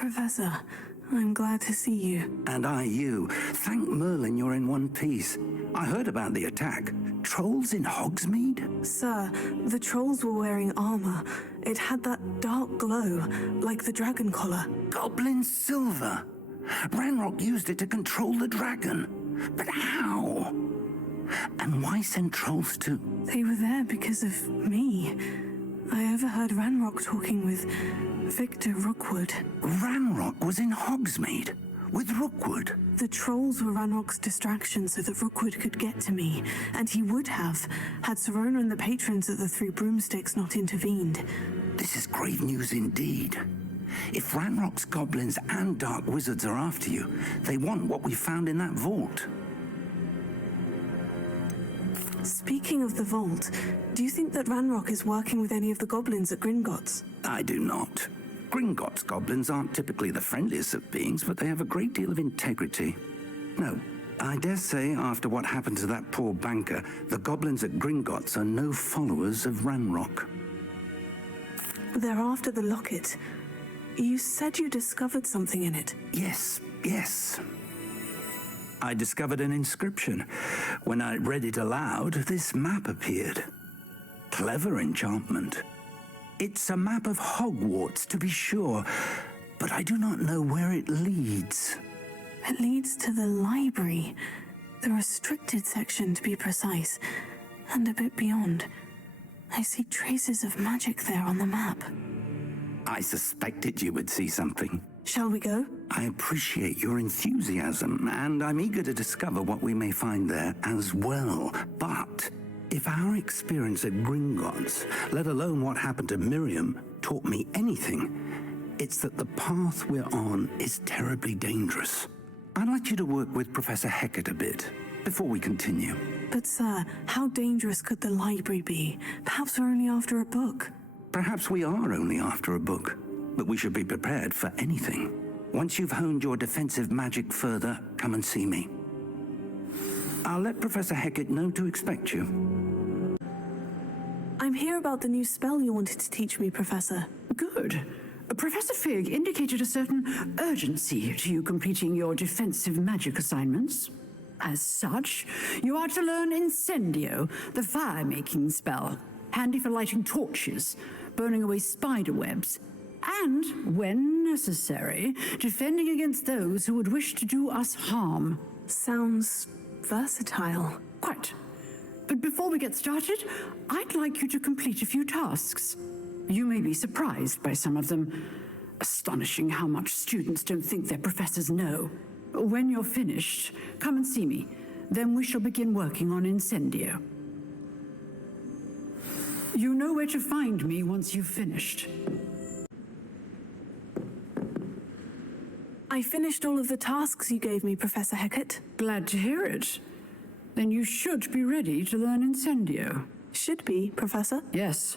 Professor, I'm glad to see you. And I you. Thank Merlin you're in one piece. I heard about the attack. Trolls in Hogsmeade? Sir, the trolls were wearing armor. It had that dark glow, like the dragon collar. Goblin silver. Ranrock used it to control the dragon. But how? And why send trolls too? They were there because of me. I overheard Ranrock talking with Victor Rookwood. Ranrock was in Hogsmeade with Rookwood. The trolls were Ranrock's distraction so that Rookwood could get to me, and he would have, had Serona and the patrons of the Three Broomsticks not intervened. This is grave news indeed. If Ranrock's goblins and dark wizards are after you, they want what we found in that vault. Speaking of the vault, do you think that Ranrock is working with any of the goblins at Gringotts? I do not. Gringotts goblins aren't typically the friendliest of beings, but they have a great deal of integrity. No, I dare say after what happened to that poor banker, the goblins at Gringotts are no followers of Ranrock. They're after the locket. You said you discovered something in it. Yes. I discovered an inscription. When I read it aloud, this map appeared. Clever enchantment. It's a map of Hogwarts, to be sure, but I do not know where it leads. It leads to the library. The restricted section, to be precise, and a bit beyond. I see traces of magic there on the map. I suspected you would see something. Shall we go? I appreciate your enthusiasm, and I'm eager to discover what we may find there as well. But if our experience at Gringotts, let alone what happened to Miriam, taught me anything, it's that the path we're on is terribly dangerous. I'd like you to work with Professor Hecat a bit before we continue. But sir, how dangerous could the library be? Perhaps we're only after a book. Perhaps we are only after a book, but we should be prepared for anything. Once you've honed your defensive magic further, come and see me. I'll let Professor Hecat know to expect you. I'm here about the new spell you wanted to teach me, Professor. Good. Professor Fig indicated a certain urgency to you completing your defensive magic assignments. As such, you are to learn Incendio, the fire-making spell, handy for lighting torches, burning away spider webs, and, when necessary, defending against those who would wish to do us harm. Sounds versatile. Quite. But before we get started, I'd like you to complete a few tasks. You may be surprised by some of them. Astonishing how much students don't think their professors know. When you're finished, come and see me. Then we shall begin working on Incendio. You know where to find me once you've finished. I finished all of the tasks you gave me, Professor Hecat. Glad to hear it. Then you should be ready to learn Incendio. Should be, Professor. Yes.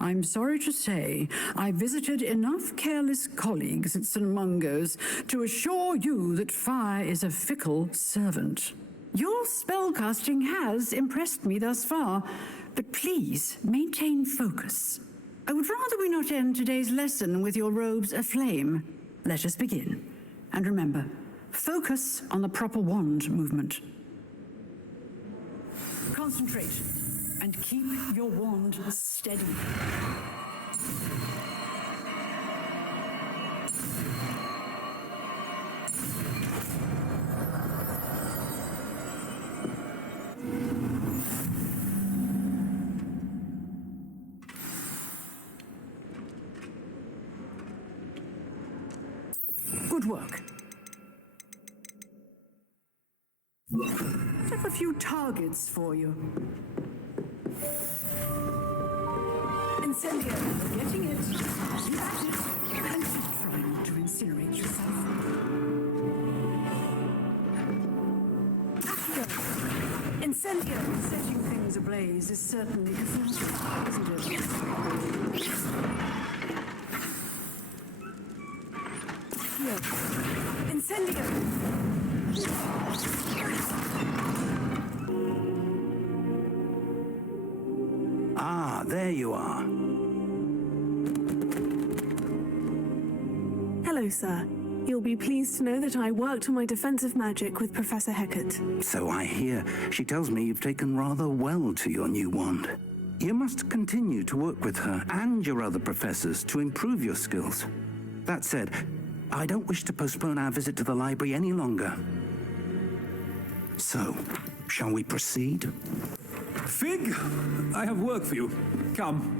I'm sorry to say, I visited enough careless colleagues at St. Mungo's to assure you that fire is a fickle servant. Your spellcasting has impressed me thus far, but please maintain focus. I would rather we not end today's lesson with your robes aflame. Let us begin. And remember, focus on the proper wand movement. Concentrate and keep your wand steady. Good work. I have a few targets for you. Incendio. Getting it. You got it. And try not to incinerate yourself. Incendio. Setting things ablaze is certainly cathartic, isn't it? Incendio. Ah, there you are. Hello, Hello, sir. You'll be pleased to know that I worked on my defensive magic with Professor Hecat. So I hear. She tells me you've taken rather well to your new wand. You must continue to work with her and your other professors to improve your skills. That said, I don't wish to postpone our visit to the library any longer. So, shall we proceed? Fig, I have work for you. Come.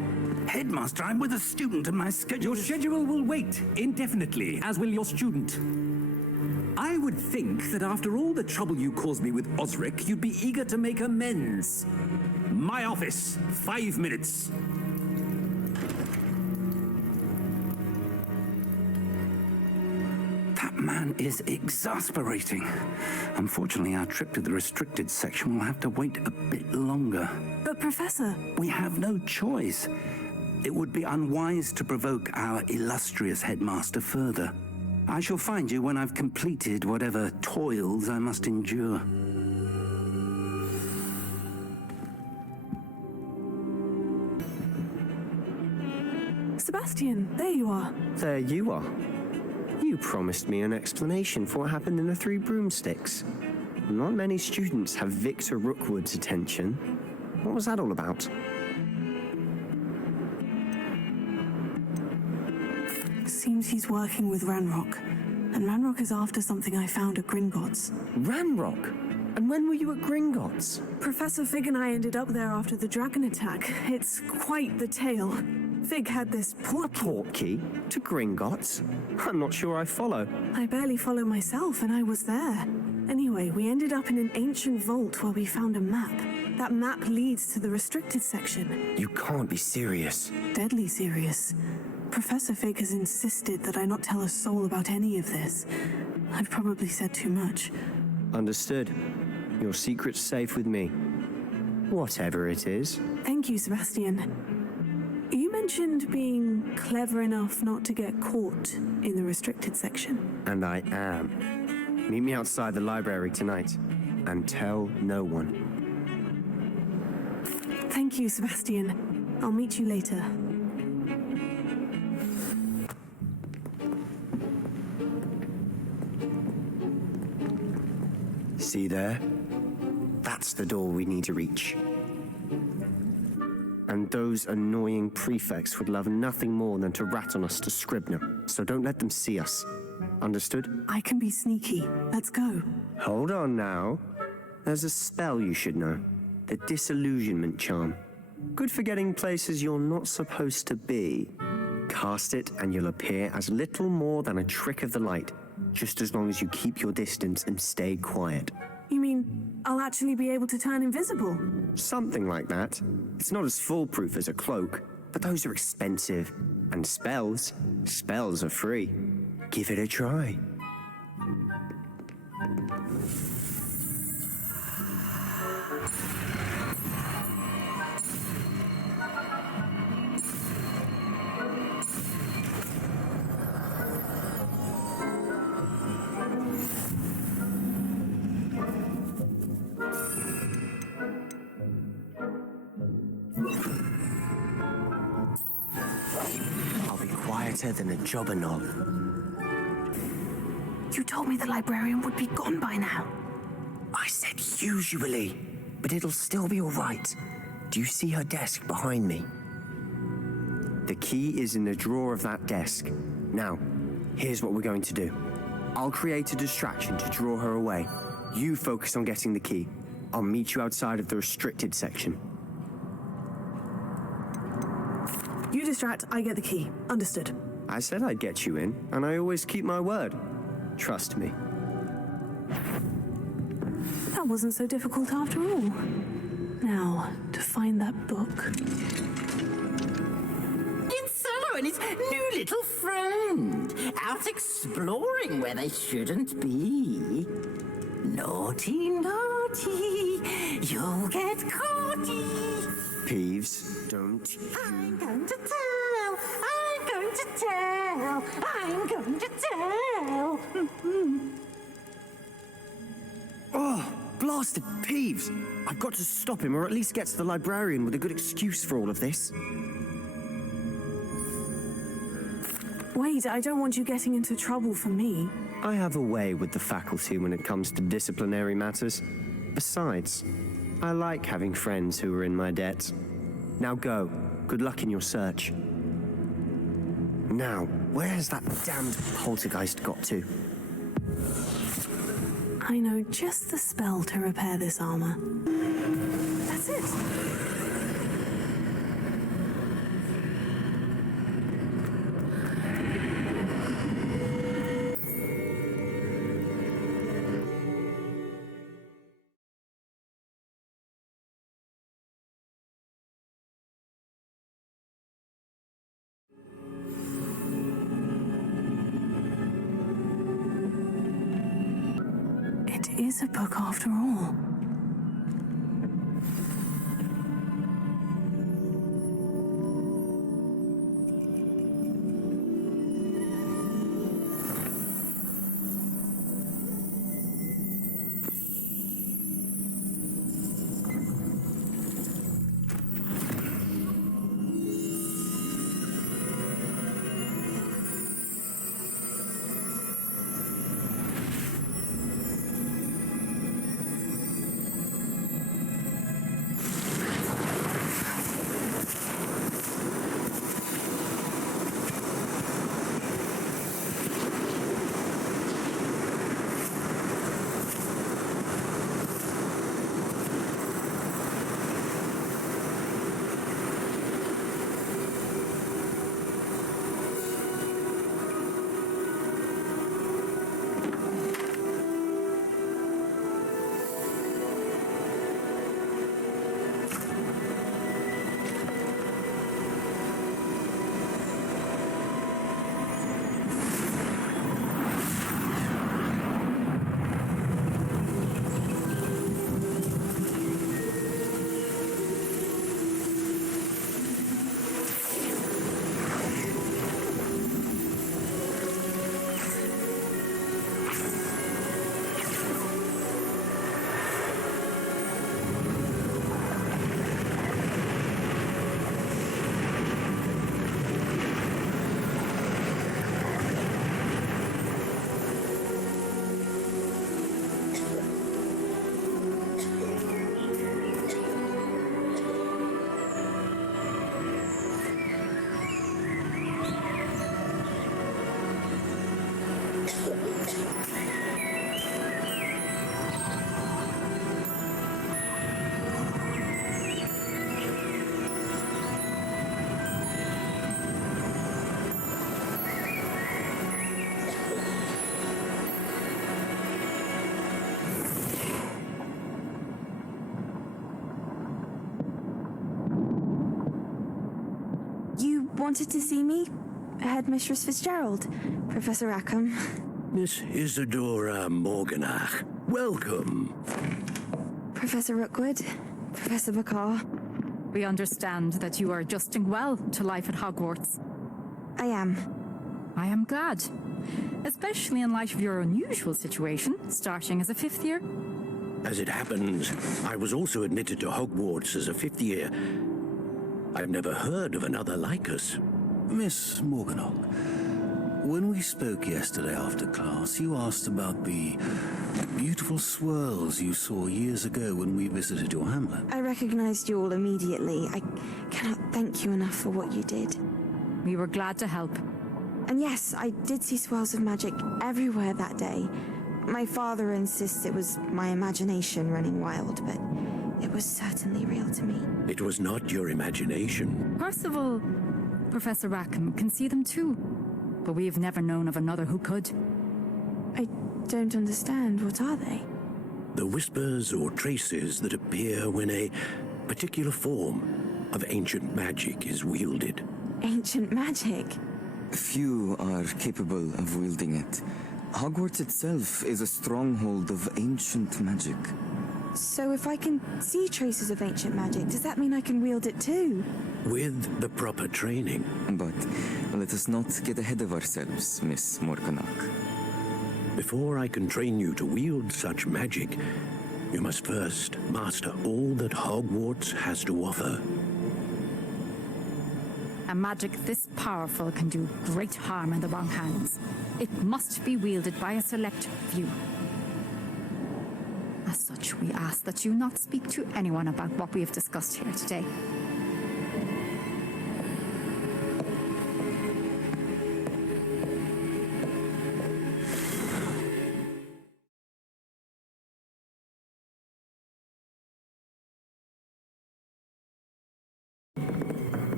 Headmaster, I'm with a student and my schedule... Your schedule will wait indefinitely, as will your student. I would think that after all the trouble you caused me with Osric, you'd be eager to make amends. My office, 5 minutes. That man is exasperating. Unfortunately, our trip to the restricted section will have to wait a bit longer. But, Professor... We have no choice. It would be unwise to provoke our illustrious headmaster further. I shall find you when I've completed whatever toils I must endure. Sebastian, there you are. There you are. You promised me an explanation for what happened in the Three Broomsticks. Not many students have Victor Rookwood's attention. What was that all about? Seems he's working with Ranrock. And Ranrock is after something I found at Gringotts. Ranrock? And when were you at Gringotts? Professor Fig and I ended up there after the dragon attack. It's quite the tale. Fig had this Portkey? To Gringotts? I'm not sure I follow. I barely follow myself, and I was there. Anyway, we ended up in an ancient vault where we found a map. That map leads to the restricted section. You can't be serious. Deadly serious. Professor Fig has insisted that I not tell a soul about any of this. I've probably said too much. Understood. Your secret's safe with me. Whatever it is. Thank you, Sebastian. You mentioned being clever enough not to get caught in the restricted section. And I am. Meet me outside the library tonight. And tell no one. Thank you, Sebastian. I'll meet you later. See there? That's the door we need to reach. And those annoying prefects would love nothing more than to rat on us to Scribner, so don't let them see us. Understood? I can be sneaky. Let's go. Hold on now. There's a spell you should know. The Disillusionment Charm. Good for getting places you're not supposed to be. Cast it and you'll appear as little more than a trick of the light, just as long as you keep your distance and stay quiet. You mean I'll actually be able to turn invisible? Something like that. It's not as foolproof as a cloak, but those are expensive. And spells are free. Give it a try. Quieter than a jobberknoll. You told me the librarian would be gone by now. I said usually, but it'll still be all right. Do you see her desk behind me? The key is in the drawer of that desk. Now, here's what we're going to do. I'll create a distraction to draw her away. You focus on getting the key. I'll meet you outside of the restricted section. You distract, I get the key. Understood. I said I'd get you in, and I always keep my word. Trust me. That wasn't so difficult after all. Now, to find that book. It's Solo and his new little friend, out exploring where they shouldn't be. Naughty, naughty, you'll get caughty. Peeves, don't... I'm going to tell, I'm going to tell, I'm going to tell. Oh, blasted Peeves! I've got to stop him, or at least get to the librarian with a good excuse for all of this. Wait, I don't want you getting into trouble for me. I have a way with the faculty when it comes to disciplinary matters. Besides, I like having friends who are in my debt. Now go. Good luck in your search. Now, where has that damned poltergeist got to? I know just the spell to repair this armor. That's it. It is a book after all. Wanted to see me? Headmistress Fitzgerald, Professor Rackham. Miss Isadora Morganach, welcome. Professor Rookwood, Professor Bakar. We understand that you are adjusting well to life at Hogwarts. I am. I am glad, especially in light of your unusual situation, starting as a fifth year. As it happens, I was also admitted to Hogwarts as a fifth year. I've never heard of another like us. Miss Morganock, when we spoke yesterday after class, you asked about the beautiful swirls you saw years ago when we visited your hamlet. I recognized you all immediately. I cannot thank you enough for what you did. We were glad to help. And yes, I did see swirls of magic everywhere that day. My father insists it was my imagination running wild, but it was certainly real to me. It was not your imagination. Percival, Professor Rackham can see them too, but we have never known of another who could. I don't understand. What are they? The whispers or traces that appear when a particular form of ancient magic is wielded. Ancient magic? Few are capable of wielding it. Hogwarts itself is a stronghold of ancient magic. So if I can see traces of ancient magic, does that mean I can wield it too? With the proper training. But let us not get ahead of ourselves, Miss Morganock. Before I can train you to wield such magic, you must first master all that Hogwarts has to offer. A magic this powerful can do great harm in the wrong hands. It must be wielded by a select few. As such, we ask that you not speak to anyone about what we have discussed here today.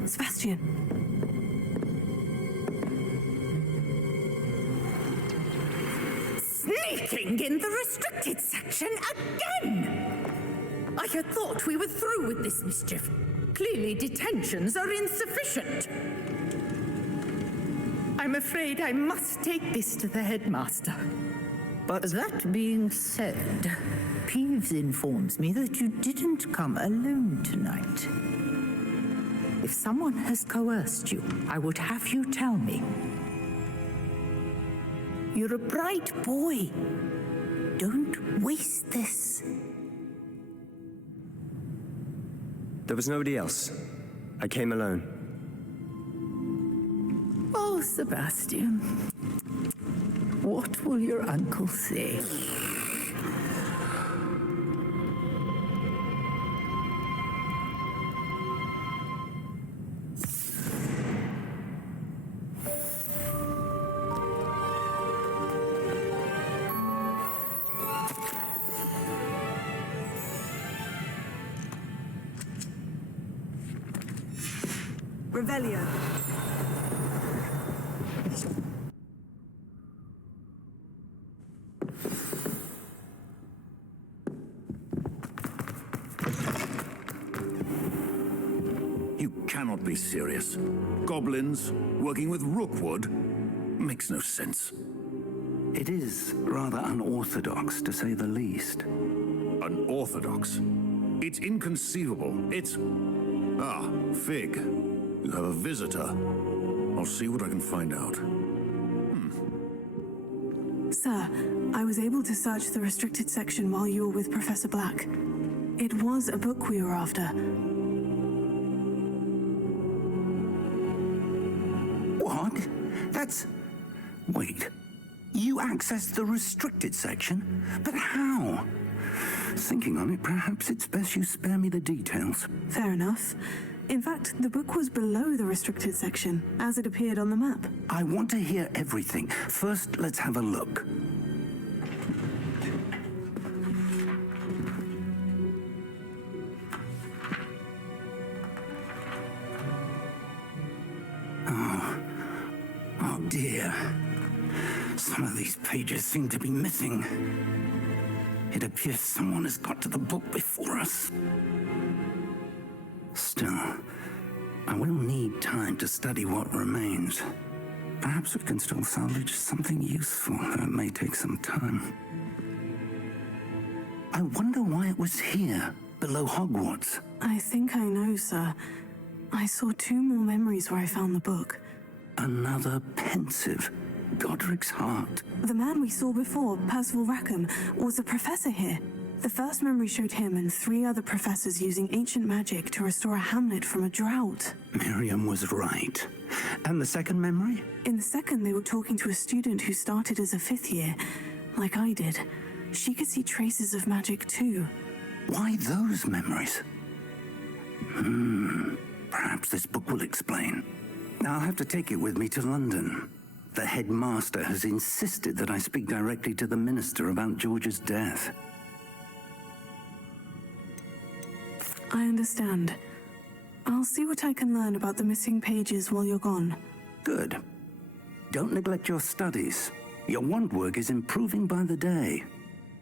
Sebastian. Sneaking in the restricted section again! I had thought we were through with this mischief. Clearly detentions are insufficient. I'm afraid I must take this to the headmaster. But that being said, Peeves informs me that you didn't come alone tonight. If someone has coerced you, I would have you tell me. You're a bright boy. Don't waste this. There was nobody else. I came alone. Oh, Sebastian. What will your uncle say? Revelio. You cannot be serious. Goblins working with Rookwood makes no sense. It is rather unorthodox, to say the least. Unorthodox? It's inconceivable. It's... Ah, Fig. You have a visitor. I'll see what I can find out. Sir, I was able to search the restricted section while you were with Professor Black. It was a book we were after. What? That's... Wait. You accessed the restricted section? But how? Thinking on it, perhaps it's best you spare me the details. Fair enough. In fact, the book was below the restricted section, as it appeared on the map. I want to hear everything. First, let's have a look. Oh dear. Some of these pages seem to be missing. It appears someone has got to the book before us. Still, I will need time to study what remains. Perhaps we can still salvage something useful, though it may take some time. I wonder why it was here, below Hogwarts. I think I know, sir. I saw 2 more memories where I found the book. Another pensive. Godric's heart. The man we saw before, Percival Rackham, was a professor here. The first memory showed him and 3 other professors using ancient magic to restore a hamlet from a drought. Miriam was right. And the second memory? In the second, they were talking to a student who started as a 5th year, like I did. She could see traces of magic too. Why those memories? Perhaps this book will explain. I'll have to take it with me to London. The headmaster has insisted that I speak directly to the minister about George's death. I understand. I'll see what I can learn about the missing pages while you're gone. Good. Don't neglect your studies. Your wand work is improving by the day.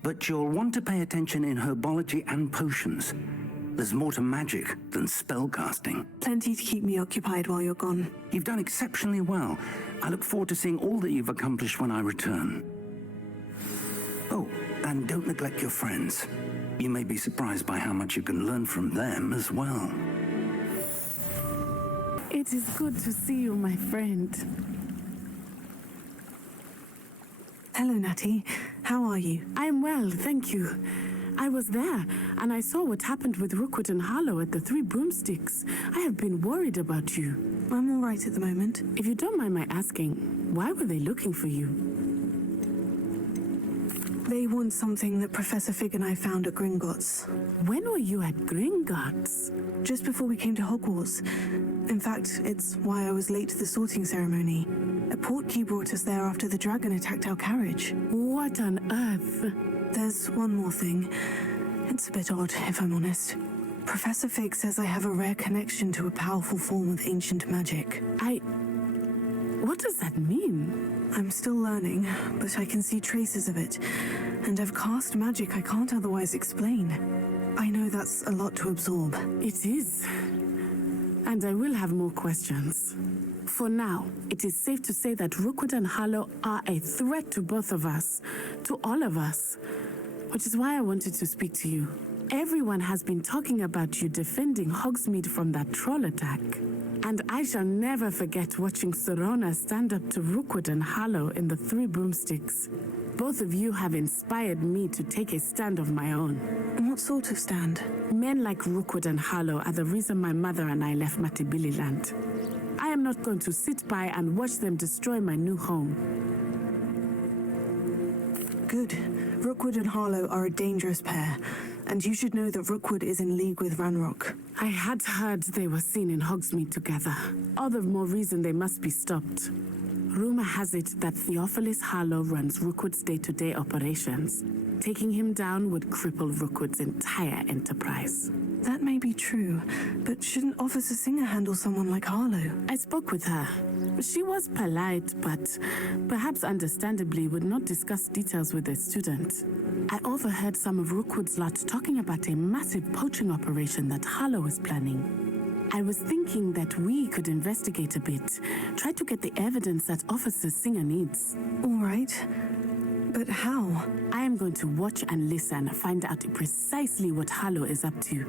But you'll want to pay attention in herbology and potions. There's more to magic than spellcasting. Plenty to keep me occupied while you're gone. You've done exceptionally well. I look forward to seeing all that you've accomplished when I return. Oh, and don't neglect your friends. You may be surprised by how much you can learn from them as well. It is good to see you, my friend. Hello, Natty. How are you? I'm well, thank you. I was there, and I saw what happened with Rookwood and Harlow at the Three Broomsticks. I have been worried about you. I'm all right at the moment. If you don't mind my asking, why were they looking for you? They want something that Professor Fig and I found at Gringotts. When were you at Gringotts? Just before we came to Hogwarts. In fact, it's why I was late to the sorting ceremony. A portkey brought us there after the dragon attacked our carriage. What on earth? There's one more thing. It's a bit odd, if I'm honest. Professor Fig says I have a rare connection to a powerful form of ancient magic. What does that mean? I'm still learning, but I can see traces of it. And I've cast magic I can't otherwise explain. I know that's a lot to absorb. It is. And I will have more questions. For now, it is safe to say that Rookwood and Harlow are a threat to both of us, to all of us, which is why I wanted to speak to you. Everyone has been talking about you defending Hogsmeade from that troll attack. And I shall never forget watching Sorona stand up to Rookwood and Harlow in the Three Broomsticks. Both of you have inspired me to take a stand of my own. What sort of stand? Men like Rookwood and Harlow are the reason my mother and I left Matibililand. I am not going to sit by and watch them destroy my new home. Good. Rookwood and Harlow are a dangerous pair, and you should know that Rookwood is in league with Ranrock. I had heard they were seen in Hogsmeade together. All the more reason they must be stopped. Rumor has it that Theophilus Harlow runs Rookwood's day-to-day operations. Taking him down would cripple Rookwood's entire enterprise. That may be true, but shouldn't Officer Singer handle someone like Harlow? I spoke with her. She was polite, but perhaps understandably would not discuss details with a student. I overheard some of Rookwood's lot talking about a massive poaching operation that Harlow was planning. I was thinking that we could investigate a bit, try to get the evidence that Officer Singer needs. All right. But how? I am going to watch and listen, find out precisely what Harlow is up to.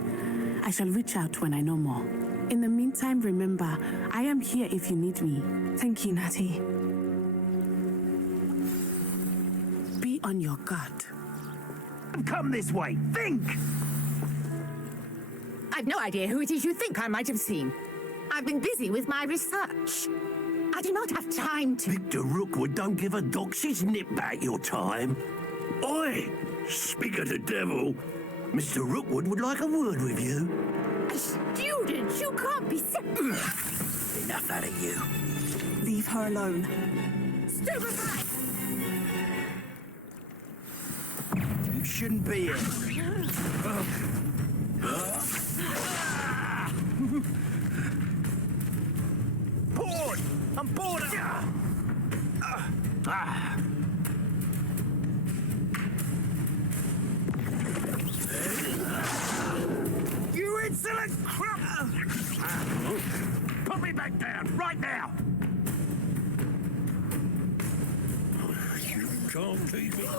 I shall reach out when I know more. In the meantime, remember, I am here if you need me. Thank you, Natty. Be on your guard. Come this way. Think! I've no idea who it is you think I might have seen. I've been busy with my research. I do not have time to... Victor Rookwood don't give a doxy's nip back your time. Oi! Speak of the devil. Mr. Rookwood would like a word with you. A student? You can't be... Enough out of you. Leave her alone. Stupefy! You shouldn't be here. Board! I'm bored! You insolent crump! Put me back down, right now! You can't keep it.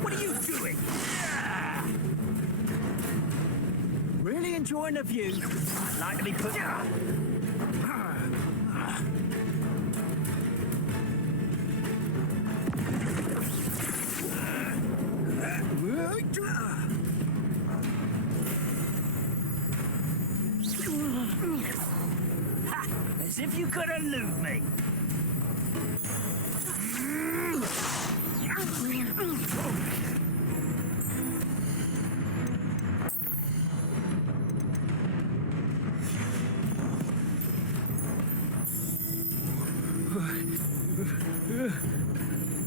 What are you doing? Really enjoying the view. I'd like to be put... could elude me.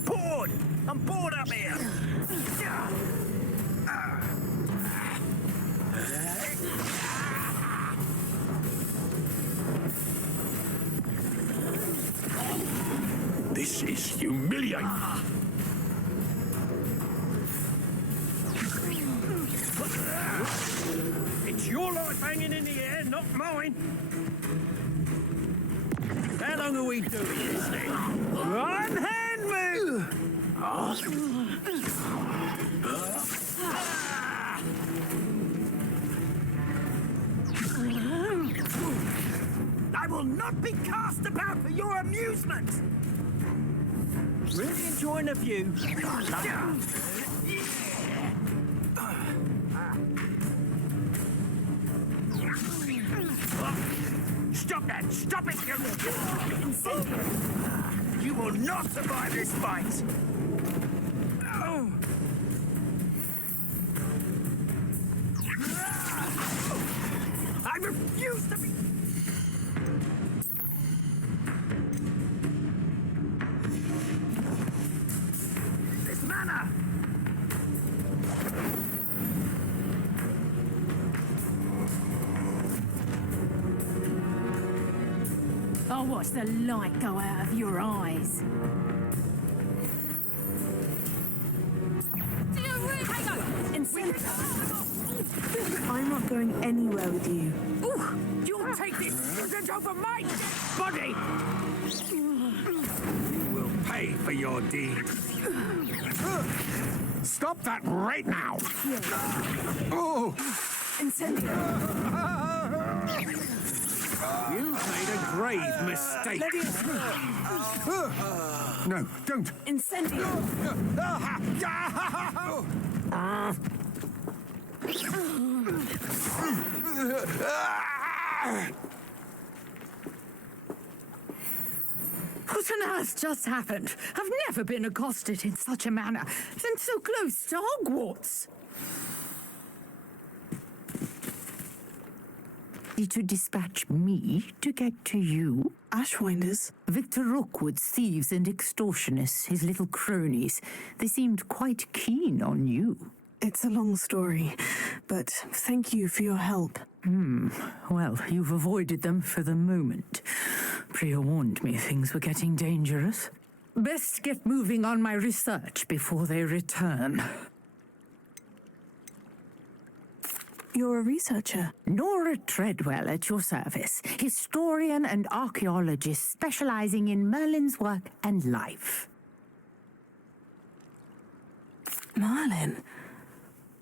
Bored! I'm bored up here! This is humiliating. It's your life hanging in the air, not mine. How long are we doing this then? Unhand me! I will not be cast about for your amusement! Really enjoying the view. Stop that! Stop it! You will not survive this fight! I refuse to be... This manner! I'll watch the light go out of your eyes. I'm not going anywhere with you. Ooh, you'll take this student over my dead body! You will pay for your deeds. Stop that right now! Oh! Incendio! You made a grave mistake. Let him through. No, don't. Incendio! What on earth just happened? I've never been accosted in such a manner, and so close to Hogwarts. To dispatch me to get to you? Ashwinders? Victor Rookwood's thieves and extortionists, his little cronies. They seemed quite keen on you. It's a long story, but thank you for your help. Well, you've avoided them for the moment. Priya warned me things were getting dangerous. Best get moving on my research before they return. You're a researcher? Nora Treadwell at your service, historian and archaeologist specializing in Merlin's work and life. Merlin?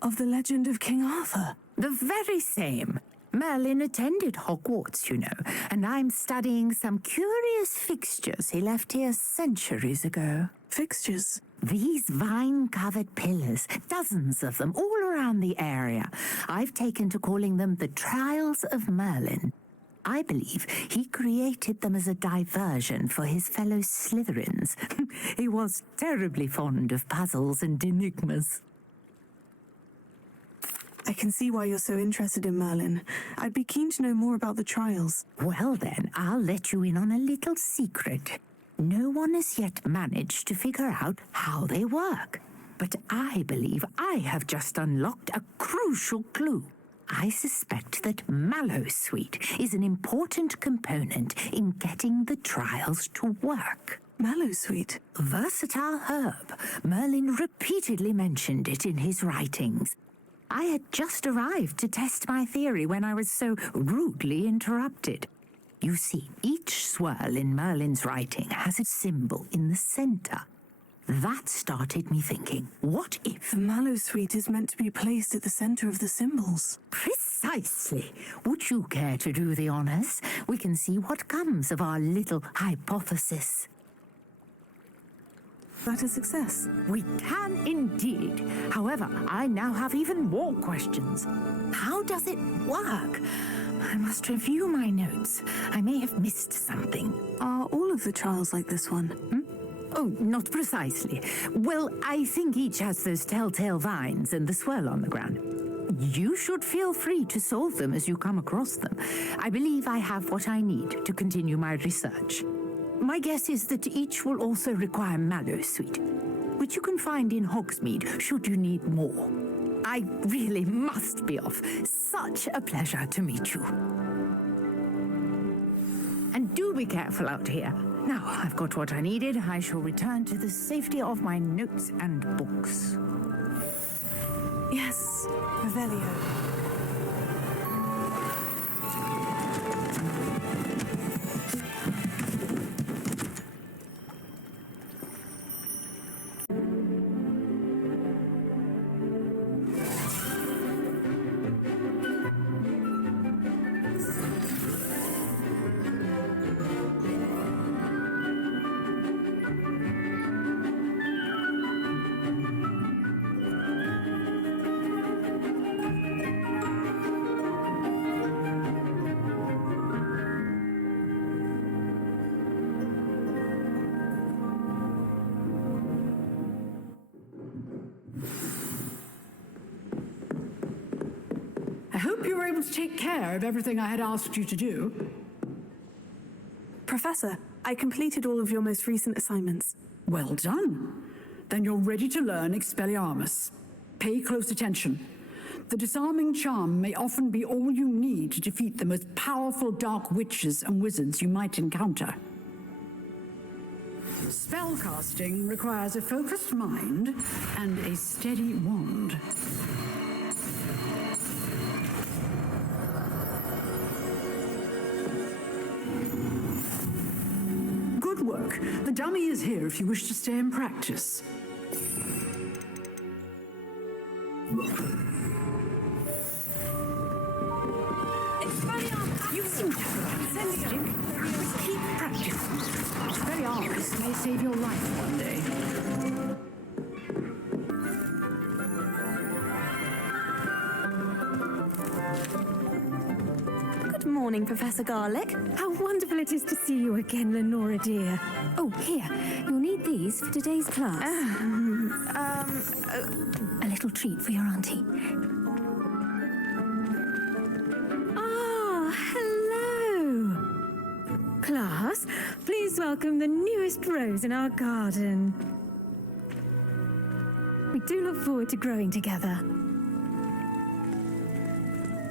Of the legend of King Arthur? The very same. Merlin attended Hogwarts, you know, and I'm studying some curious fixtures he left here centuries ago. Fixtures? These vine-covered pillars, dozens of them all around the area. I've taken to calling them the Trials of Merlin. I believe he created them as a diversion for his fellow Slytherins. He was terribly fond of puzzles and enigmas. I can see why you're so interested in Merlin. I'd be keen to know more about the trials. Well then, I'll let you in on a little secret. No one has yet managed to figure out how they work. But I believe I have just unlocked a crucial clue. I suspect that Mallowsweet is an important component in getting the trials to work. Mallowsweet? Versatile herb. Merlin repeatedly mentioned it in his writings. I had just arrived to test my theory when I was so rudely interrupted. You see, each swirl in Merlin's writing has a symbol in the center. That started me thinking, what if... The Mallowsweet is meant to be placed at the center of the symbols. Precisely. Would you care to do the honors? We can see what comes of our little hypothesis. That a success? We can indeed. However, I now have even more questions. How does it work? I must review my notes. I may have missed something. Are all of the trials like this one? Oh, not precisely. Well, I think each has those telltale vines and the swirl on the ground. You should feel free to solve them as you come across them. I believe I have what I need to continue my research. My guess is that each will also require mallowsweet, which you can find in Hogsmeade should you need more. I really must be off. Such a pleasure to meet you. And do be careful out here. Now I've got what I needed, I shall return to the safety of my notes and books. Yes, Revelio. I hope you were able to take care of everything I had asked you to do. Professor, I completed all of your most recent assignments. Well done. Then you're ready to learn Expelliarmus. Pay close attention. The disarming charm may often be all you need to defeat the most powerful dark witches and wizards you might encounter. Spellcasting requires a focused mind and a steady wand. Good work. The dummy is here if you wish to stay and practice. You seem to have a stick. Keep practicing. Expelliarmus may save your life one day. Good morning, Professor Garlick. How wonderful it is to see you again, Lenora dear. Oh, here, you'll need these for today's class. A little treat for your auntie. Ah, hello. Class, please welcome the newest rose in our garden. We do look forward to growing together.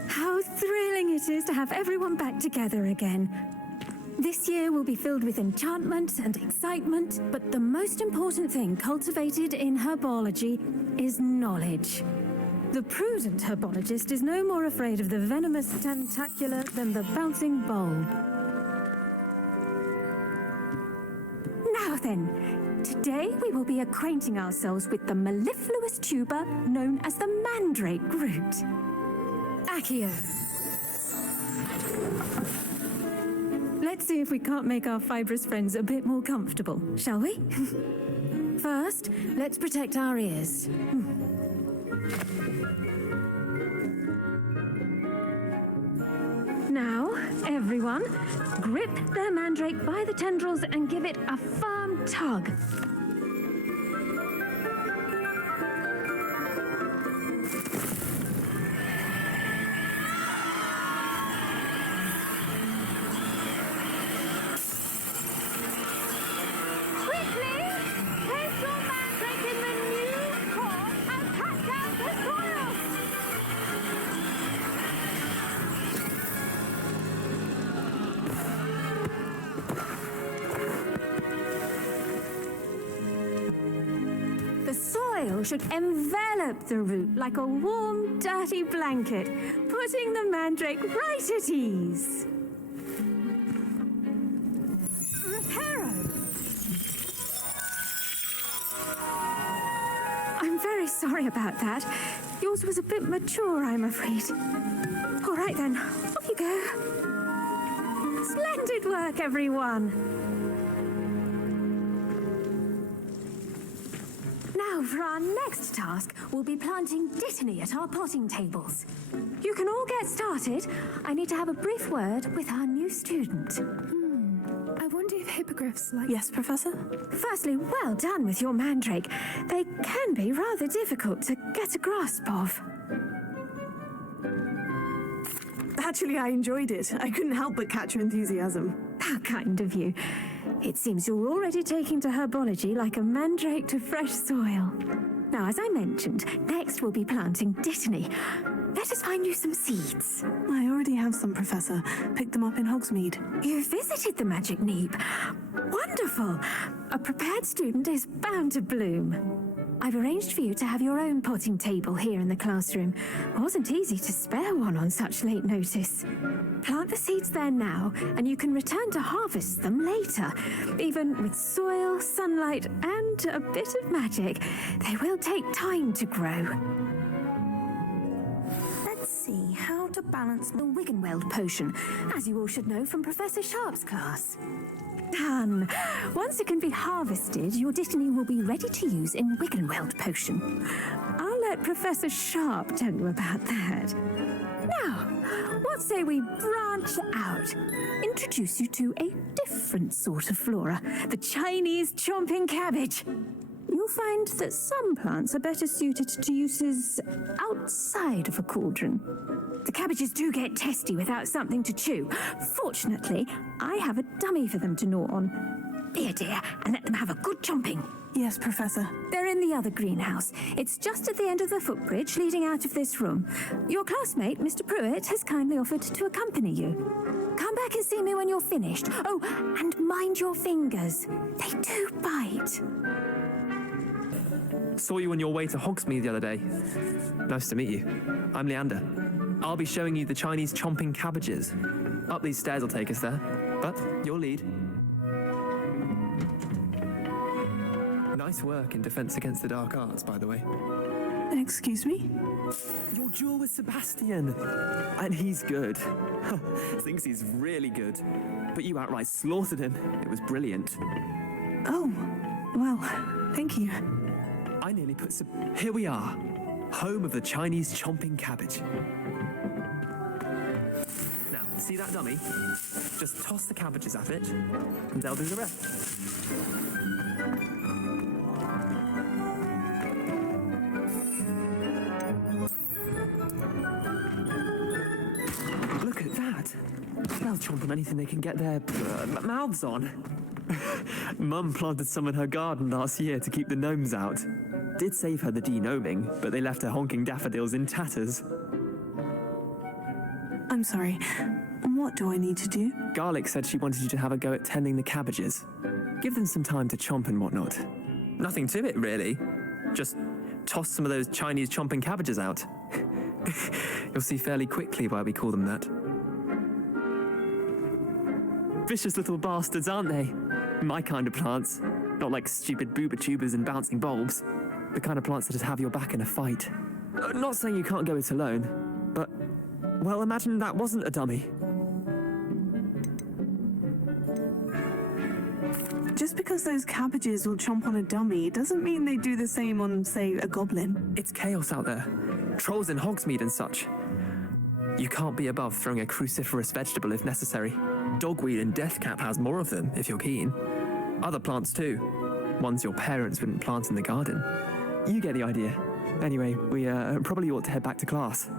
How thrilling it is to have everyone back together again. This year will be filled with enchantment and excitement, but the most important thing cultivated in herbology is knowledge. The prudent herbologist is no more afraid of the venomous tentacula than the bouncing bulb. Now then, today we will be acquainting ourselves with the mellifluous tuber known as the mandrake root. Accio. Let's see if we can't make our fibrous friends a bit more comfortable, shall we? First, let's protect our ears. Now, everyone, grip their mandrake by the tendrils and give it a firm tug. Should envelop the root like a warm, dirty blanket, putting the mandrake right at ease. Hero! I'm very sorry about that. Yours was a bit mature, I'm afraid. All right then, off you go. Splendid work, everyone. Now, for our next task, we'll be planting dittany at our potting tables. You can all get started. I need to have a brief word with our new student. I wonder if hippogriffs like... Yes, Professor? Firstly, well done with your mandrake. They can be rather difficult to get a grasp of. Actually, I enjoyed it. I couldn't help but catch your enthusiasm. How kind of you. It seems you're already taking to herbology like a mandrake to fresh soil. Now, as I mentioned, next we'll be planting dittany. Let us find you some seeds. I already have some, Professor. Picked them up in Hogsmeade. You visited the Magic Neep. Wonderful. A prepared student is bound to bloom. I've arranged for you to have your own potting table here in the classroom. It wasn't easy to spare one on such late notice. Plant the seeds there now, and you can return to harvest them later. Even with soil, sunlight, and a bit of magic, they will take time to grow. Let's see how to balance... The Wiggenweld potion, as you all should know from Professor Sharp's class. Done. Once it can be harvested, your dittany will be ready to use in Wiggenweld potion. I'll let Professor Sharp tell you about that. Now, what say we branch out? Introduce you to a different sort of flora, the Chinese chomping cabbage. You'll find that some plants are better suited to uses outside of a cauldron. The cabbages do get testy without something to chew. Fortunately, I have a dummy for them to gnaw on. Here, dear, and let them have a good chomping. Yes, Professor. They're in the other greenhouse. It's just at the end of the footbridge leading out of this room. Your classmate, Mr. Pruitt, has kindly offered to accompany you. Come back and see me when you're finished. Oh, and mind your fingers. They do bite. Saw you on your way to Hogsmeade the other day. Nice to meet you. I'm Leander. I'll be showing you the Chinese chomping cabbages. Up these stairs will take us there, but your lead. Nice work in Defense Against the Dark Arts, by the way. Excuse me? Your duel with Sebastian. And he's good. Thinks he's really good. But you outright slaughtered him. It was brilliant. Oh, well, thank you. I nearly put Here we are. Home of the Chinese chomping cabbage. Now, see that dummy? Just toss the cabbages at it, and they'll do the rest. Look at that. They'll chomp on anything they can get their mouths on. Mum planted some in her garden last year to keep the gnomes out. Did save her the de-gnoming, but they left her honking daffodils in tatters. I'm sorry. What do I need to do? Garlic said she wanted you to have a go at tending the cabbages. Give them some time to chomp and whatnot. Nothing to it, really. Just toss some of those Chinese chomping cabbages out. You'll see fairly quickly why we call them that. Vicious little bastards, aren't they? My kind of plants. Not like stupid booba tubers and bouncing bulbs. The kind of plants that'd have your back in a fight. Not saying you can't go it alone, but, well, imagine that wasn't a dummy. Just because those cabbages will chomp on a dummy doesn't mean they do the same on, say, a goblin. It's chaos out there. Trolls in Hogsmeade and such. You can't be above throwing a cruciferous vegetable if necessary. Dogweed and deathcap has more of them, if you're keen. Other plants too. Ones your parents wouldn't plant in the garden. You get the idea. Anyway, we probably ought to head back to class.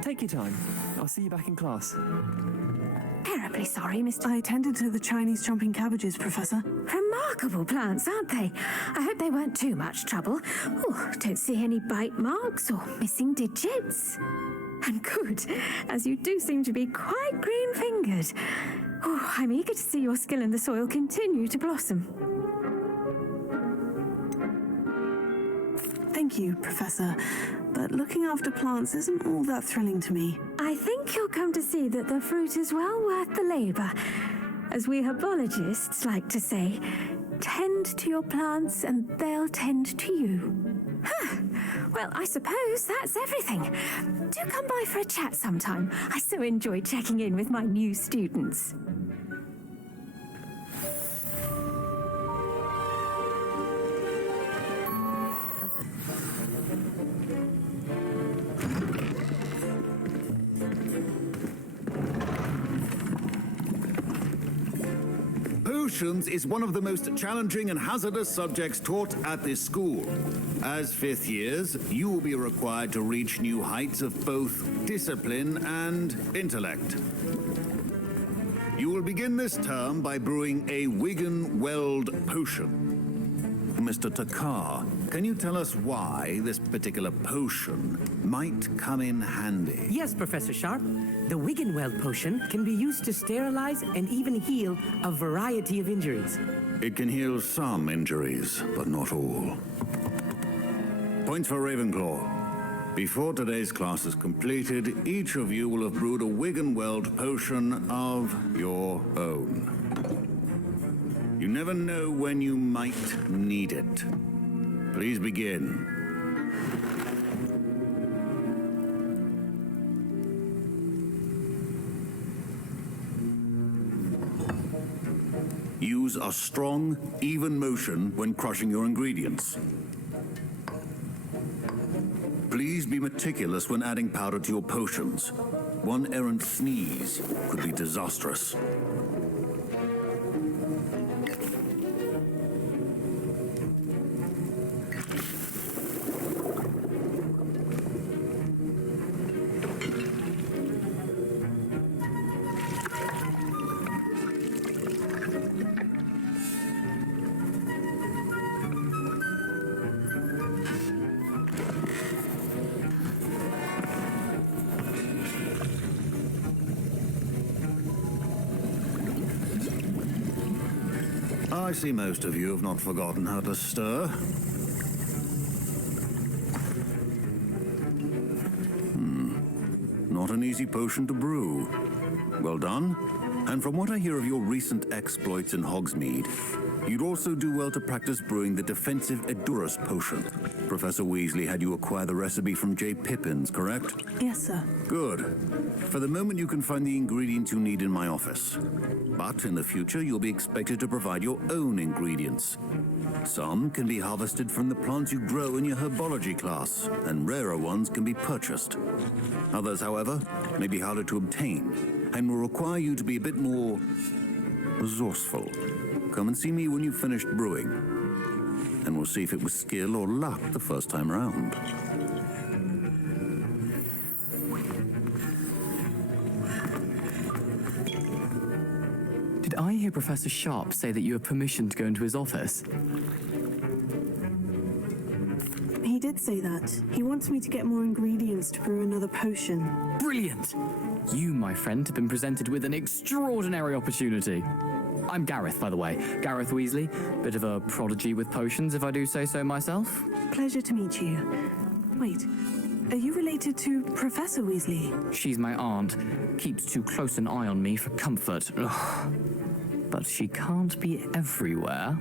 Take your time. I'll see you back in class. Terribly sorry, Mr. I tended to the Chinese chomping cabbages, Professor. Remarkable plants, aren't they? I hope they weren't too much trouble. Oh, don't see any bite marks or missing digits. And good, as you do seem to be quite green-fingered. Oh, I'm eager to see your skill in the soil continue to blossom. Thank you, Professor. But looking after plants isn't all that thrilling to me. I think you'll come to see that the fruit is well worth the labor. As we herbologists like to say, tend to your plants and they'll tend to you. Huh. Well, I suppose that's everything. Do come by for a chat sometime. I so enjoy checking in with my new students. potions is one of the most challenging and hazardous subjects taught at this school. As fifth years, you will be required to reach new heights of both discipline and intellect. You will begin this term by brewing a Wiggenweld potion. Mr. Takar, can you tell us why this particular potion might come in handy? Yes, Professor Sharp. The Wiggenweld potion can be used to sterilize and even heal a variety of injuries. It can heal some injuries, but not all. Points for Ravenclaw. Before today's class is completed, each of you will have brewed a Wiggenweld potion of your own. You never know when you might need it. Please begin. Use a strong, even motion when crushing your ingredients. Please be meticulous when adding powder to your potions. One errant sneeze could be disastrous. I see most of you have not forgotten how to stir. Not an easy potion to brew. Well done. And from what I hear of your recent exploits in Hogsmeade, you'd also do well to practice brewing the defensive Edurus potion. Professor Weasley had you acquire the recipe from J. Pippins, correct? Yes, sir. Good. For the moment, you can find the ingredients you need in my office. But in the future, you'll be expected to provide your own ingredients. Some can be harvested from the plants you grow in your herbology class, and rarer ones can be purchased. Others, however, may be harder to obtain, and will require you to be a bit more resourceful. Come and see me when you've finished brewing, and we'll see if it was skill or luck the first time around. Did I hear Professor Sharp say that you have permission to go into his office? He did say that. He wants me to get more ingredients to brew another potion. Brilliant! You, my friend, have been presented with an extraordinary opportunity. I'm Gareth, by the way. Gareth Weasley. Bit of a prodigy with potions, if I do say so myself. Pleasure to meet you. Wait, are you related to Professor Weasley? She's my aunt. Keeps too close an eye on me for comfort. Ugh. But she can't be everywhere.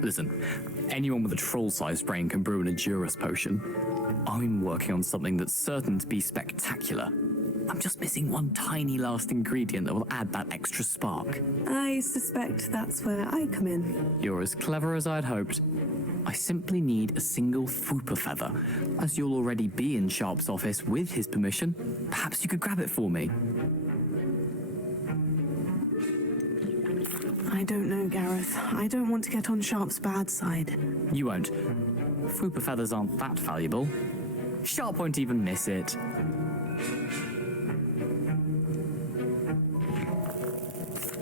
Listen, anyone with a troll-sized brain can brew an Edurus potion. I'm working on something that's certain to be spectacular. I'm just missing one tiny last ingredient that will add that extra spark. I suspect that's where I come in. You're as clever as I'd hoped. I simply need a single Fwooper feather. As you'll already be in Sharp's office with his permission, perhaps you could grab it for me. I don't know, Gareth. I don't want to get on Sharp's bad side. You won't. Fwooper feathers aren't that valuable. Sharp won't even miss it.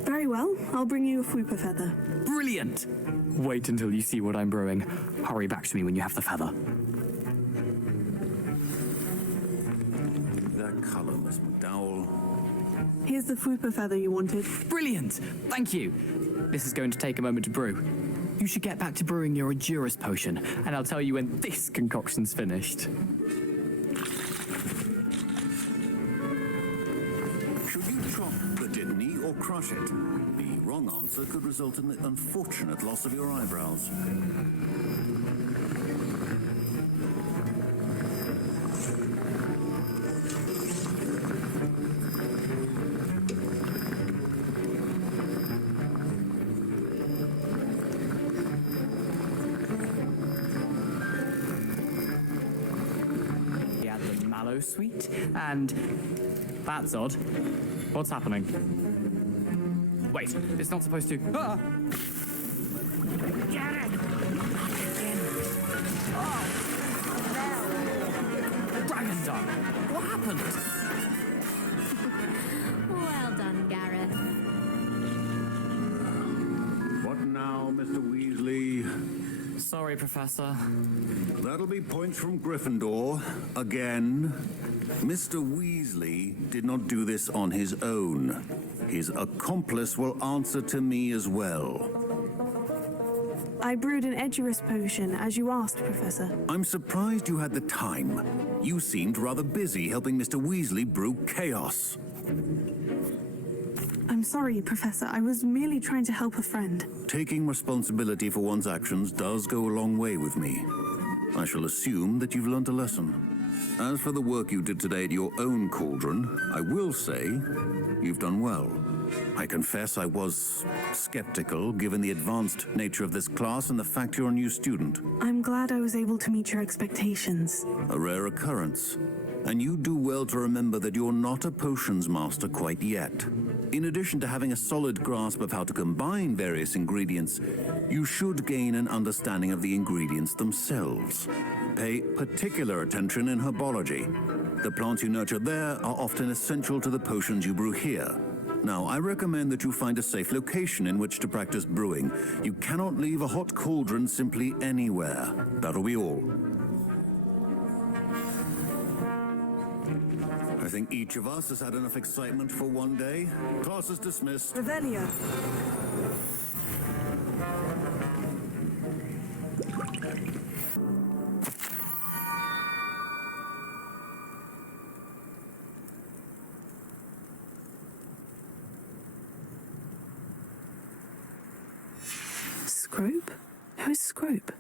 Very well, I'll bring you a Fwooper feather. Brilliant! Wait until you see what I'm brewing. Hurry back to me when you have the feather. That colour, Miss McDowell. Here's the Fwooper feather you wanted. Brilliant! Thank you. This is going to take a moment to brew. You should get back to brewing your Edurus potion, and I'll tell you when this concoction's finished. Should you chop the Didney or crush it? The wrong answer could result in the unfortunate loss of your eyebrows. Sweet, and that's odd. What's happening? Wait, it's not supposed to. Ah! sorry, Professor. That'll be points from Gryffindor. Again. Mr. Weasley did not do this on his own. His accomplice will answer to me as well. I brewed an Edurus potion, as you asked, Professor. I'm surprised you had the time. You seemed rather busy helping Mr. Weasley brew chaos. I'm sorry, Professor. I was merely trying to help a friend. Taking responsibility for one's actions does go a long way with me. I shall assume that you've learnt a lesson. As for the work you did today at your own cauldron, I will say you've done well. I confess I was skeptical, given the advanced nature of this class and the fact you're a new student. I'm glad I was able to meet your expectations. A rare occurrence. And you do well to remember that you're not a potions master quite yet. In addition to having a solid grasp of how to combine various ingredients, you should gain an understanding of the ingredients themselves. Pay particular attention in herbology. The plants you nurture there are often essential to the potions you brew here. Now, I recommend that you find a safe location in which to practice brewing. You cannot leave a hot cauldron simply anywhere. That'll be all. I think each of us has had enough excitement for one day. Class is dismissed. Revelio. Scrope? Who is Scrope?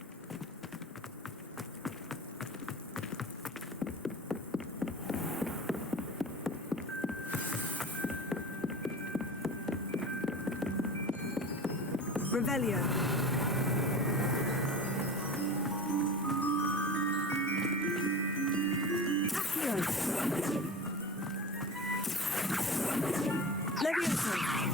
Revelio. Levioso.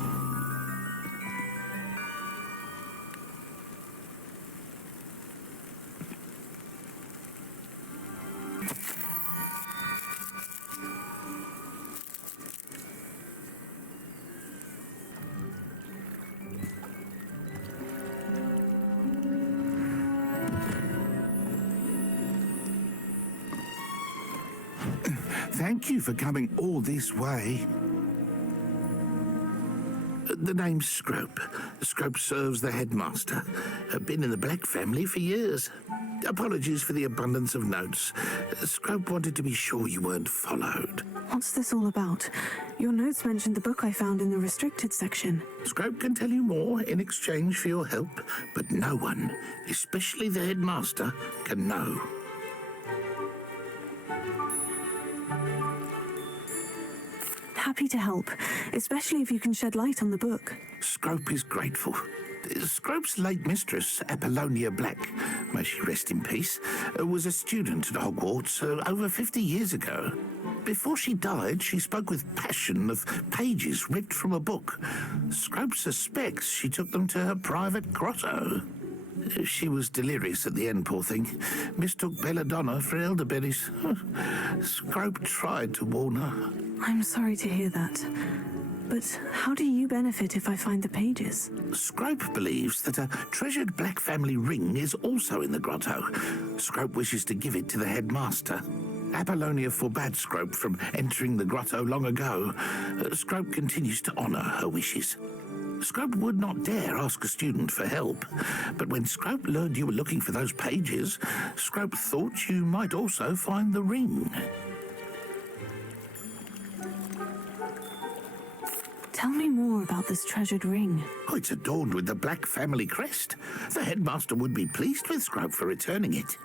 Thank you for coming all this way. The name's Scrope. Scrope serves the headmaster. Been in the Black family for years. Apologies for the abundance of notes. Scrope wanted to be sure you weren't followed. What's this all about? Your notes mentioned the book I found in the restricted section. Scrope can tell you more in exchange for your help, but no one, especially the headmaster, can know. Happy to help, especially if you can shed light on the book. Scrope is grateful. Scrope's late mistress, Apollonia Black, may she rest in peace, was a student at Hogwarts over 50 years ago. Before she died, she spoke with passion of pages ripped from a book. Scrope suspects she took them to her private grotto. She was delirious at the end, poor thing. Mistook belladonna for elderberries. Scrope tried to warn her. I'm sorry to hear that. But how do you benefit if I find the pages? Scrope believes that a treasured Black family ring is also in the grotto. Scrope wishes to give it to the headmaster. Apollonia forbade Scrope from entering the grotto long ago. Scrope continues to honour her wishes. Scrope would not dare ask a student for help, but when Scrope learned you were looking for those pages, Scrope thought you might also find the ring. Tell me more about this treasured ring. Oh, it's adorned with the Black family crest. The headmaster would be pleased with Scrope for returning it.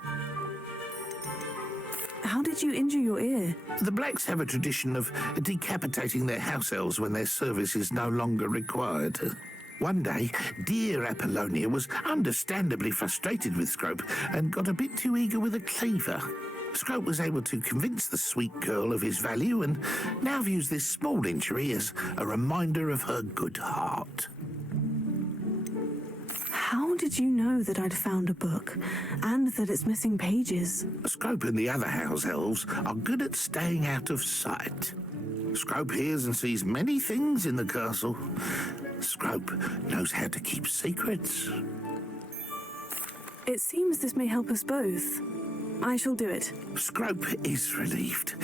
How did you injure your ear? The Blacks have a tradition of decapitating their house elves when their service is no longer required. One day, dear Apollonia was understandably frustrated with Scrope and got a bit too eager with a cleaver. Scrope was able to convince the sweet girl of his value and now views this small injury as a reminder of her good heart. How did you know that I'd found a book and that it's missing pages? Scrope and the other house elves are good at staying out of sight. Scrope hears and sees many things in the castle. Scrope knows how to keep secrets. It seems this may help us both. I shall do it. Scrope is relieved.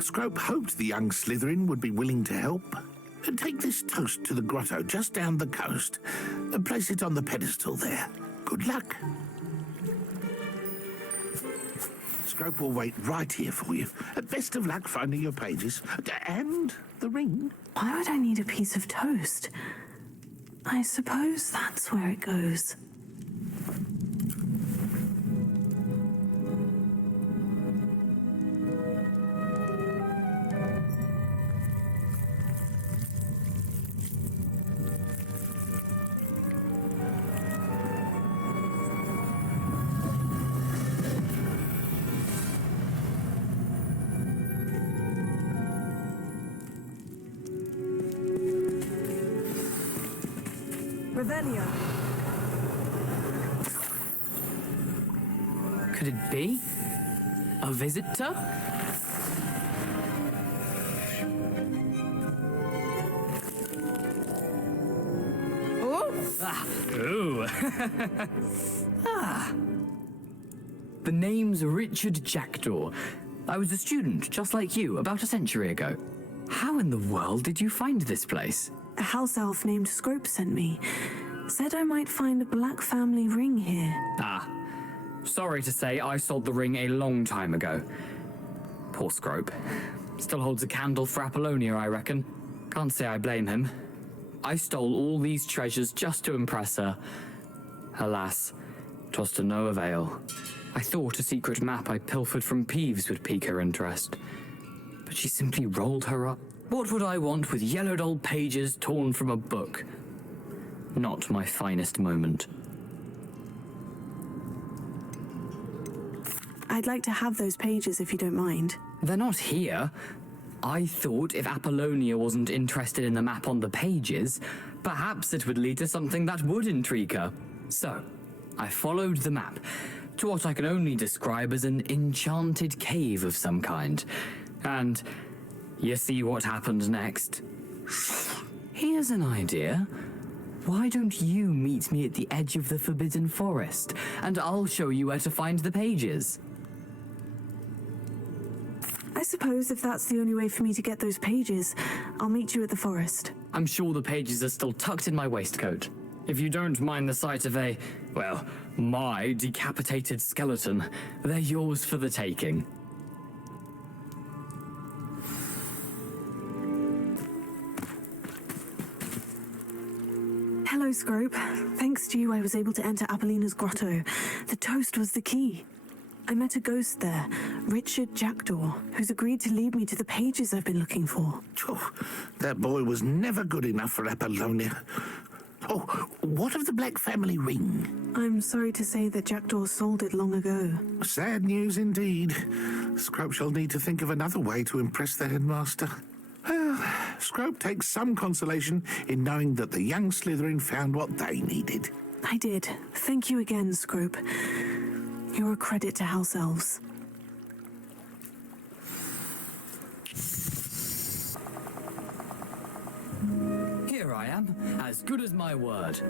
Scrope hoped the young Slytherin would be willing to help. Take this toast to the grotto just down the coast and place it on the pedestal there. Good luck. Scrope will wait right here for you. Best of luck finding your pages. And the ring. Why would I need a piece of toast? I suppose that's where it goes. Revelio. Could it be? A visitor? Oh! Ah. Ooh. Ah. The name's Richard Jackdaw. I was a student, just like you, about a century ago. How in the world did you find this place? A house elf named Scrope sent me. Said I might find a black family ring here. Ah. Sorry to say, I sold the ring a long time ago. Poor Scrope. Still holds a candle for Apollonia, I reckon. Can't say I blame him. I stole all these treasures just to impress her. Alas, 'twas to no avail. I thought a secret map I pilfered from Peeves would pique her interest. But she simply rolled her up. What would I want with yellowed old pages torn from a book? Not my finest moment. I'd like to have those pages if you don't mind. They're not here. I thought if Apollonia wasn't interested in the map on the pages, perhaps it would lead to something that would intrigue her. So, I followed the map to what I can only describe as an enchanted cave of some kind. And you see what happened next. Here's an idea. Why don't you meet me at the edge of the Forbidden Forest, and I'll show you where to find the pages? I suppose if that's the only way for me to get those pages, I'll meet you at the forest. I'm sure the pages are still tucked in my waistcoat. If you don't mind the sight of a, well, my decapitated skeleton, they're yours for the taking. Hello, Scrope. Thanks to you, I was able to enter Apollina's grotto. The toast was the key. I met a ghost there, Richard Jackdaw, who's agreed to lead me to the pages I've been looking for. Oh, that boy was never good enough for Apollonia. Oh, what of the Black family ring? I'm sorry to say that Jackdaw sold it long ago. Sad news indeed. Scrope shall need to think of another way to impress the headmaster. Well, Scrope takes some consolation in knowing that the young Slytherin found what they needed. I did. Thank you again, Scrope. You're a credit to House Elves. Here I am, as good as my word.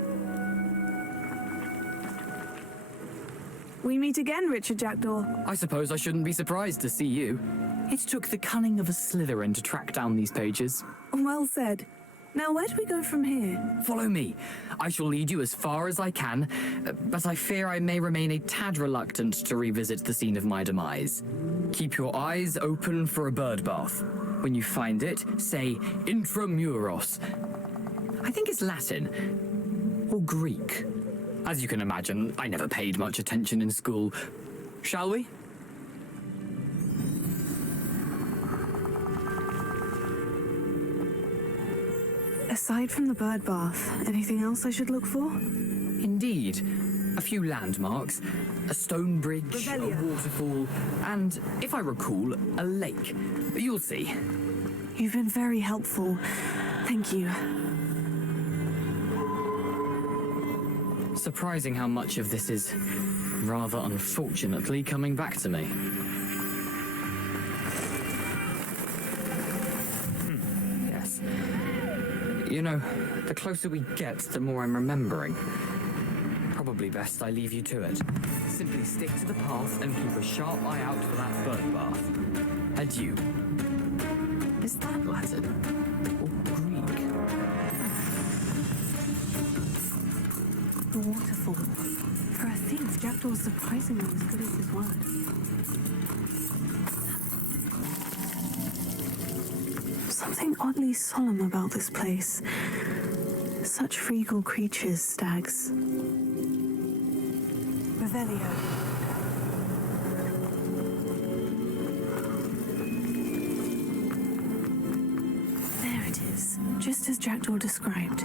We meet again, Richard Jackdaw. I suppose I shouldn't be surprised to see you. It took the cunning of a Slytherin to track down these pages. Well said. Now, where do we go from here? Follow me. I shall lead you as far as I can, but I fear I may remain a tad reluctant to revisit the scene of my demise. Keep your eyes open for a bird bath. When you find it, say intramuros. I think it's Latin. Or Greek. As you can imagine, I never paid much attention in school. Shall we? Aside from the bird bath, anything else I should look for? Indeed. A few landmarks, a stone bridge, a waterfall, and, if I recall, a lake. You'll see. You've been very helpful. Thank you. Surprising how much of this is, rather unfortunately, coming back to me. Yes. You know, the closer we get, the more I'm remembering. Probably probably best I leave you to it. Simply stick to the path and keep a sharp eye out for that bird bath. Adieu. Is that Latin or Greek? The waterfall. For a thief, Jackdaw's surprisingly as good as his word. Something oddly solemn about this place. Such regal creatures, stags. Revelio. There it is, just as Jackdaw described.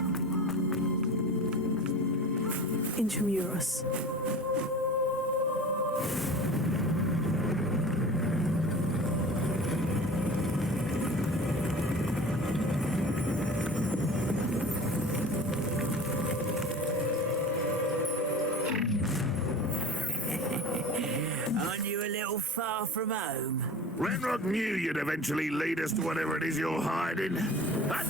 Intramuros. Aren't you a little far from home? Renrock knew you'd eventually lead us to whatever it is you're hiding. But,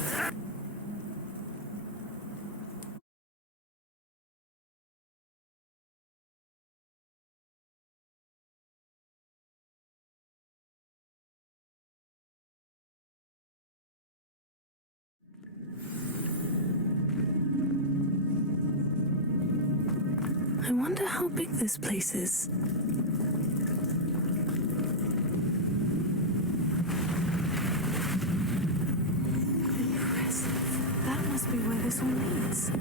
I wonder how big this place is. Impressive. That must be where this all leads.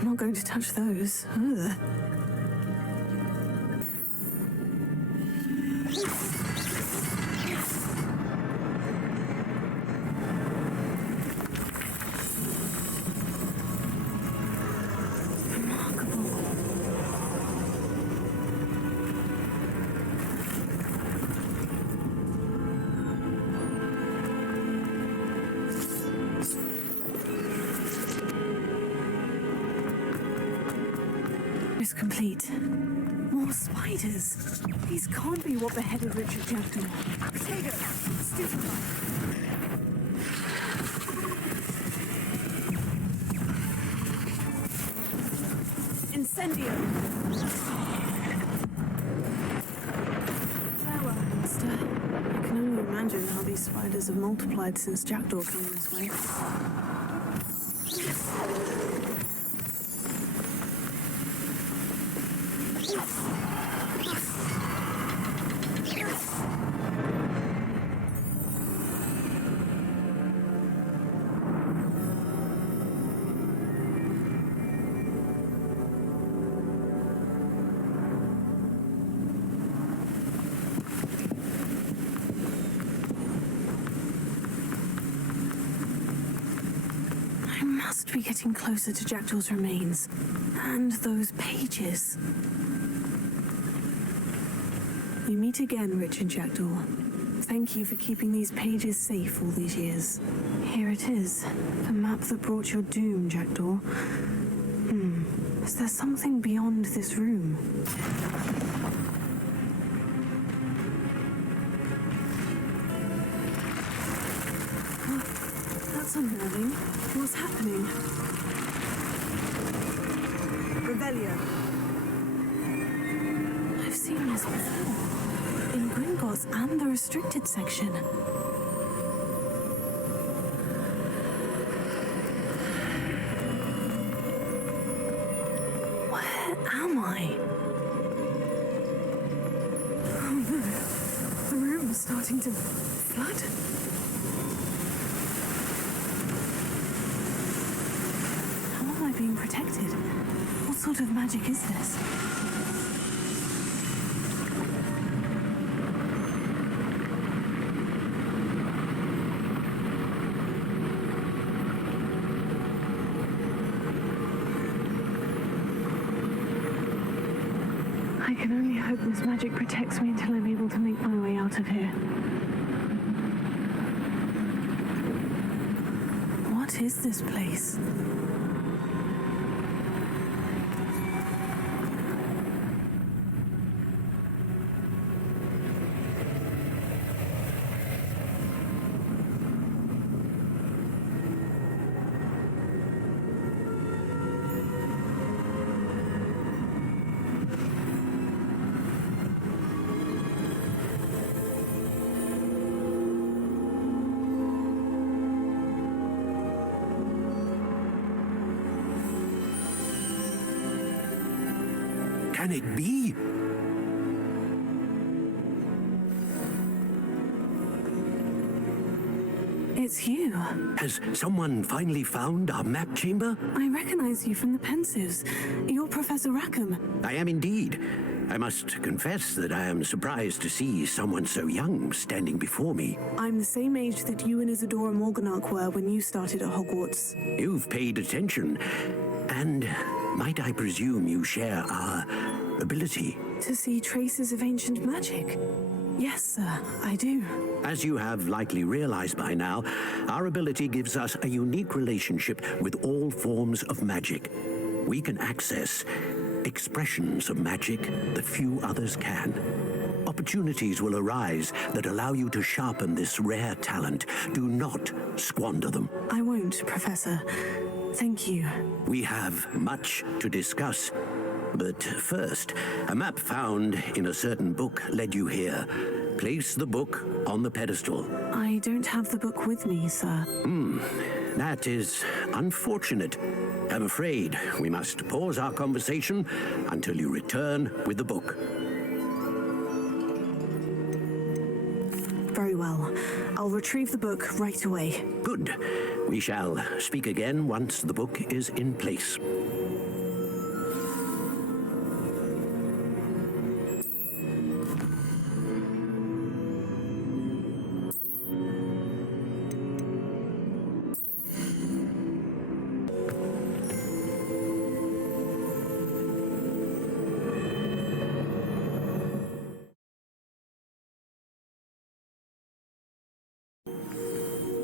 I'm not going to touch those. Ugh. It's complete. More spiders. These can't be what beheaded Richard Jackdaw. Potato. Stupefy. Incendio. Farewell, monster. I can only imagine how these spiders have multiplied since Jackdaw came this way. I must be getting closer to Jackdaw's remains. And those pages. We meet again, Richard Jackdaw. Thank you for keeping these pages safe all these years. Here it is. The map that brought your doom, Jackdaw. Is there something beyond this room? That's unnerving. What's happening? Revelio. I've seen this before. In Gringotts and the restricted section. Where am I? Oh no. The room is starting to flood. How am I being protected? What sort of magic is this? I can only hope this magic protects me until I'm able to make my way out of here. What is this place? can it be? It's you. Has someone finally found our map chamber? I recognize you from the pensives. You're Professor Rackham. I am indeed. I must confess that I am surprised to see someone so young standing before me. I'm the same age that you and Isadora Morganach were when you started at Hogwarts. You've paid attention, and might I presume you share our ability? To see traces of ancient magic? Yes, sir, I do. As you have likely realized by now, our ability gives us a unique relationship with all forms of magic. We can access expressions of magic that few others can. Opportunities will arise that allow you to sharpen this rare talent. Do not squander them. I won't, Professor. Thank you. We have much to discuss. But first, a map found in a certain book led you here. Place the book on the pedestal. I don't have the book with me, sir. That is unfortunate. I'm afraid we must pause our conversation until you return with the book. Very well. I'll retrieve the book right away. Good. We shall speak again once the book is in place.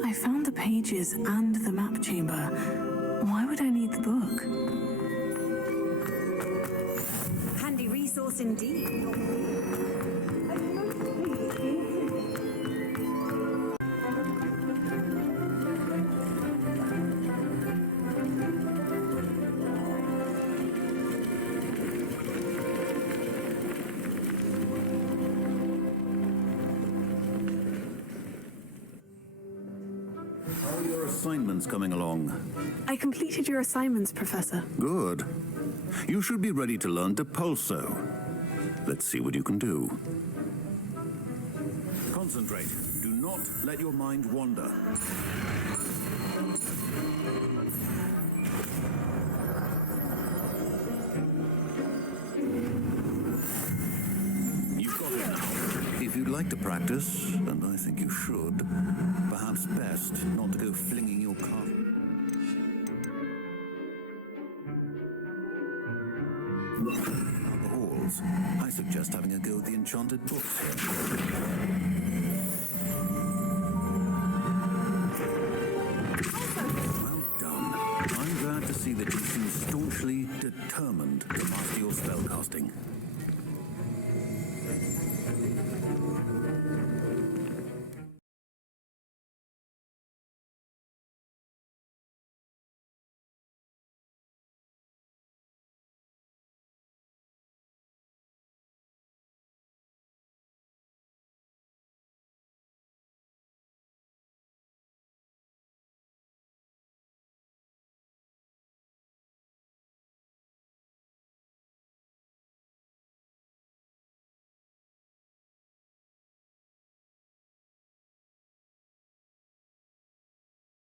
I found the pages and the map chamber. Why would I need the book? Handy resource indeed. How are your assignments coming along? I completed your assignments, Professor. Good. You should be ready to learn Depulso. Let's see what you can do. Concentrate. Do not let your mind wander. You've got it now. If you'd like to practice, and I think you should, perhaps best not to go flinging your card. The halls. I suggest having a go at the enchanted books here. Well done. I'm glad to see that you seem staunchly determined to master your spellcasting.